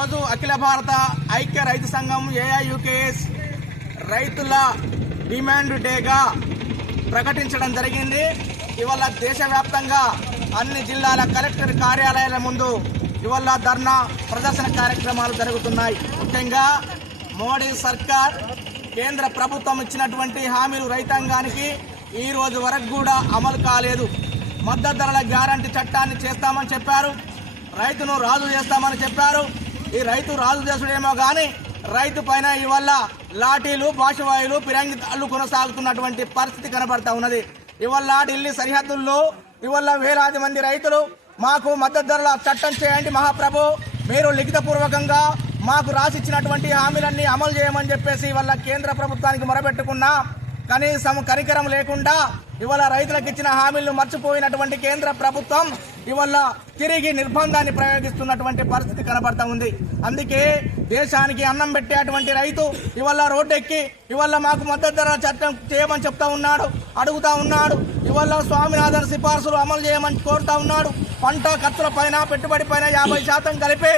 అఖిల భారత ఐక్య రైతు సంఘం ఏఐయుకేఎస్ రైతుల డిమాండ్ డేగా ప్రకటించడం జరిగింది. ఇవాళ దేశవ్యాప్తంగా అన్ని జిల్లాల కలెక్టర్ కార్యాలయాల ముందు ఇవాళ ధర్నా ప్రదర్శన కార్యక్రమాలు జరుగుతున్నాయి. ముఖ్యంగా మోడీ సర్కార్ కేంద్ర ప్రభుత్వం ఇచ్చినటువంటి హామీలు రైతాంగానికి ఈ రోజు వరకు కూడా అమలు కాలేదు. మద్దతు ధరల గ్యారంటీ చట్టాన్ని చేస్తామని చెప్పారు. రైతును రాజు చేస్తామని చెప్పారు. ఈ రైతు రాజు చేసుడేమో కానీ రైతు పైన ఇవల్ల లాఠీలు భాషవాయులు పిరంగి తాళ్ళు కొనసాగుతున్నటువంటి పరిస్థితి కనబడతా ఉన్నది. ఇవల్ల ఢిల్లీ సరిహద్దుల్లో ఇవల్ల వేలాది మంది రైతులు మాకు మద్దతు ధరల చట్టం చేయండి మహాప్రభు. మీరు లిఖితపూర్వకంగా మాకు రాసిచ్చినటువంటి హామీలన్నీ అమలు చేయమని చెప్పేసి ఇవాళ కేంద్ర ప్రభుత్వానికి మొరబెట్టుకున్నా కనీసం కరికరం లేకుండా ఇవాళ రైతులకు ఇచ్చిన హామీలను మర్చిపోయినటువంటి కేంద్ర ప్రభుత్వం ఇవాళ తిరిగి నిర్బంధాన్ని ప్రయోగిస్తున్నటువంటి పరిస్థితి కనబడతా ఉంది. అందుకే దేశానికి అన్నం పెట్టేటువంటి రైతు ఇవాళ రోడ్డెక్కి ఇవాళ మాకు మద్దతు ధర చట్టం చేయమని చెప్తా ఉన్నాడు అడుగుతా ఉన్నాడు. ఇవాళ స్వామినాథన్ సిఫార్సులు అమలు చేయమని కోరుతా ఉన్నాడు. పంట ఖర్చుల పైన పెట్టుబడి పైన యాభై శాతం కలిపి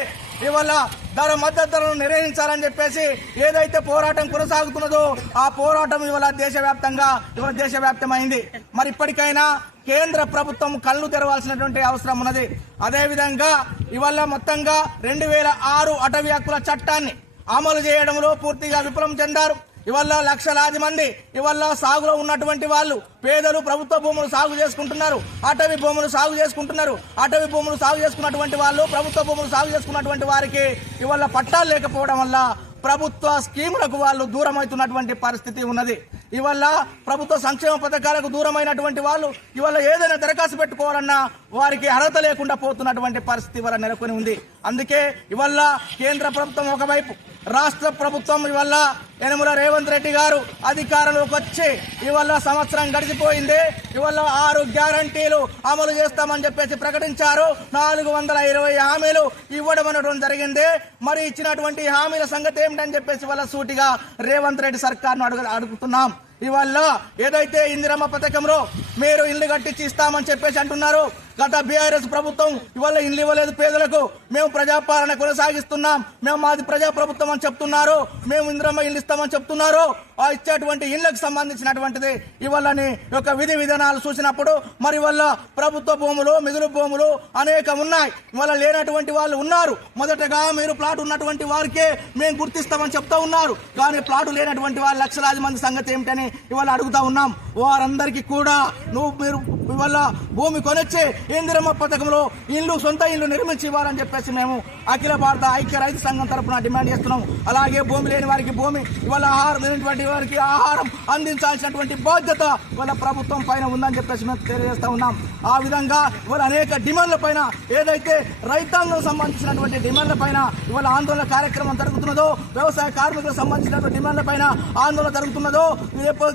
ఇవాళ ధర మద్దతు ధరను నిర్వహించాలని చెప్పేసి ఏదైతే పోరాటం కొనసాగుతున్నదో ఆ పోరాటం ఇవాళ దేశవ్యాప్తంగా ఇవాళ దేశవ్యాప్తమైంది. మరి ఇప్పటికైనా కేంద్ర ప్రభుత్వం కళ్ళు తెరవాల్సినటువంటి అవసరం ఉన్నది. అదేవిధంగా ఇవాళ మొత్తంగా రెండు వేల ఆరు అటవీ హక్కుల చట్టాన్ని అమలు చేయడంలో పూర్తిగా విఫలం చెందారు. ఇవాళ లక్షలాది మంది ఇవాళ సాగులో ఉన్నటువంటి వాళ్ళు పేదలు ప్రభుత్వ భూములు సాగు చేసుకుంటున్నారు అటవీ భూములు సాగు చేసుకుంటున్నారు అటవీ భూములు సాగు చేసుకున్నటువంటి వాళ్ళు ప్రభుత్వ భూములు సాగు చేసుకున్నటువంటి వారికి ఇవాళ పట్టాలు లేకపోవడం వల్ల ప్రభుత్వ స్కీములకు వాళ్ళు దూరం అవుతున్నటువంటి పరిస్థితి ఉన్నది. ఇవల్ల ప్రభుత్వ సంక్షేమ పథకాలకు దూరమైనటువంటి వాళ్ళు ఇవాళ ఏదైనా దరఖాస్తు పెట్టుకోవాలన్నా వారికి అర్హత లేకుండా పోతున్నటువంటి పరిస్థితి ఇవాళ నెలకొని ఉంది. అందుకే ఇవల్ల కేంద్ర ప్రభుత్వం ఒకవైపు రాష్ట్ర ప్రభుత్వం ఇవల్ల యనమల రేవంత్ రెడ్డి గారు అధికారంలోకి వచ్చి ఇవాళ సంవత్సరం గడిచిపోయింది. ఇవాళ ఆరు గ్యారంటీలు అమలు చేస్తామని చెప్పేసి ప్రకటించారు. నాలుగు వందల ఇరవై హామీలు ఇవ్వడం అనడం జరిగింది. మరి ఇచ్చినటువంటి హామీల సంగతి ఏమిటని చెప్పేసి వాళ్ళ సూటిగా రేవంత్ రెడ్డి సర్కార్ను అడుగు అడుగుతున్నాం. ఇవాళ ఏదైతే ఇందిరమ్మ పథకంలో మీరు ఇల్లు కట్టించి ఇస్తామని చెప్పేసి అంటున్నారు గత బీఆర్ఎస్ ప్రభుత్వం ఇవాళ ఇల్లు ఇవ్వలేదు పేదలకు. మేము ప్రజాపాలన కొనసాగిస్తున్నాం. మేము మాది ప్రజా ప్రభుత్వం అని చెప్తున్నారు. మేము ఇందిరమ్మ ఇల్లు ఇస్తామని చెప్తున్నారు. ఆ ఇచ్చేటువంటి ఇళ్ళకు సంబంధించినటువంటిది ఇవాళని యొక్క విధి విధానాలు చూసినప్పుడు మరి వల్ల ప్రభుత్వ భూములు మిగులు భూములు అనేకం ఉన్నాయి. ఇవాళ లేనటువంటి వాళ్ళు ఉన్నారు. మొదటగా మీరు ప్లాట్ ఉన్నటువంటి వారికే మేము గుర్తిస్తామని చెప్తా ఉన్నారు. కానీ ప్లాట్ లేనటువంటి వాళ్ళు లక్షలాది మంది సంగతి ఏమిటని ఇవాళ అడుగుతా ఉన్నాం. వారందరికీ కూడా నువ్వు మీరు ఇవాళ భూమి కొనొచ్చి ఇందిరమ్మ పథకంలో ఇల్లు సొంత ఇల్లు నిర్మించి ఇవ్వాలని చెప్పేసి మేము అఖిల భారత ఐక్య రైతు సంఘం తరపున డిమాండ్ చేస్తున్నాం. అలాగే భూమి లేని వారికి భూమి ఇవాళ ఆహారం లేనటువంటి వారికి ఆహారం అందించాల్సినటువంటి బాధ్యత ఇవాళ ప్రభుత్వం పైన ఉందని చెప్పేసి మేము తెలియజేస్తా ఉన్నాం. ఆ విధంగా ఇవాళ అనేక డిమాండ్ల పైన ఏదైతే రైతాంగం సంబంధించినటువంటి డిమాండ్ల పైన ఇవాళ ఆందోళన కార్యక్రమం జరుగుతున్నదో వ్యవసాయ కార్మికులకు సంబంధించినటువంటి డిమాండ్ల పైన ఆందోళన జరుగుతున్నదో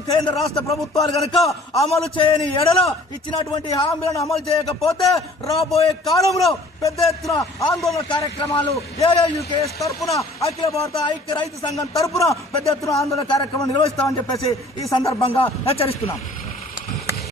కేంద్ర రాష్ట్ర ప్రభుత్వాలు కనుక అమలు చేయని ఎడల ఇచ్చినటువంటి హామీలను అమలు చేయకపోతే రాబోయే కాలంలో పెద్ద ఎత్తున ఆందోళన కార్యక్రమాలు ఏఐయుకేఎస్ తరఫున అఖిల భారత ఐక్య రైతు సంఘం తరపున పెద్ద ఎత్తున ఆందోళన కార్యక్రమం నిర్వహిస్తామని చెప్పేసి ఈ సందర్భంగా హెచ్చరిస్తున్నాం.